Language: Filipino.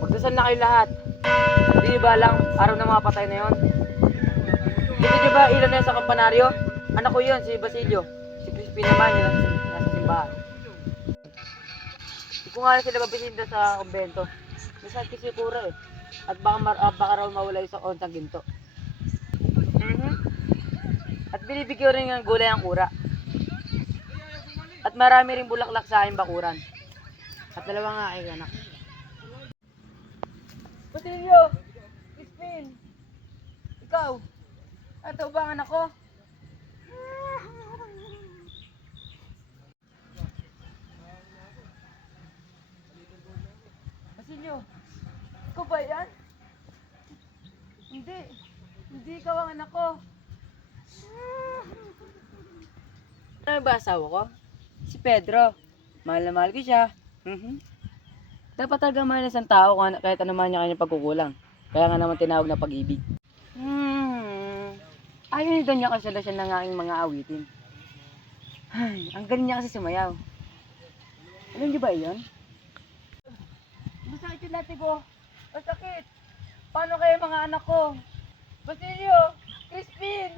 Magdasal na kayo lahat. Hindi ba lang, araw ng mga patay na yon? Dito niyo ba ilan na yan sa kampanaryo? Anak ko yun, si Basilio. Si Crispin naman, yun ang nasa simbahan. Hindi ko nga sila babisinda sa kumbento. Nasaan kasi kura eh. At baka raw mawala yung isang onsang ginto. At binibigyan rin ng gulay ang kura. At marami ring bulaklak sa aking bakuran. At dalawa nga aking anak. Basilio! Crispin! Ikaw! Ito ba ang anak ko? Basilio! Ikaw ba yan? Hindi! Hindi ikaw ang anak ko! Ano ba asawa ko? Si Pedro. Mahal na mahal ko siya. Dapat talaga mahal ng isang tao kahit ano man niya kanyang pagkukulang. Kaya nga naman tinawag na pag-ibig. Ayaw ni Donya Consolacion ng aking mga awitin. Ay, ang galing niya kasi sumayaw. Alam niyo ba yun? Masakit yung lahat ko. Masakit. Paano kayo mga anak ko? Basilio! Crispin!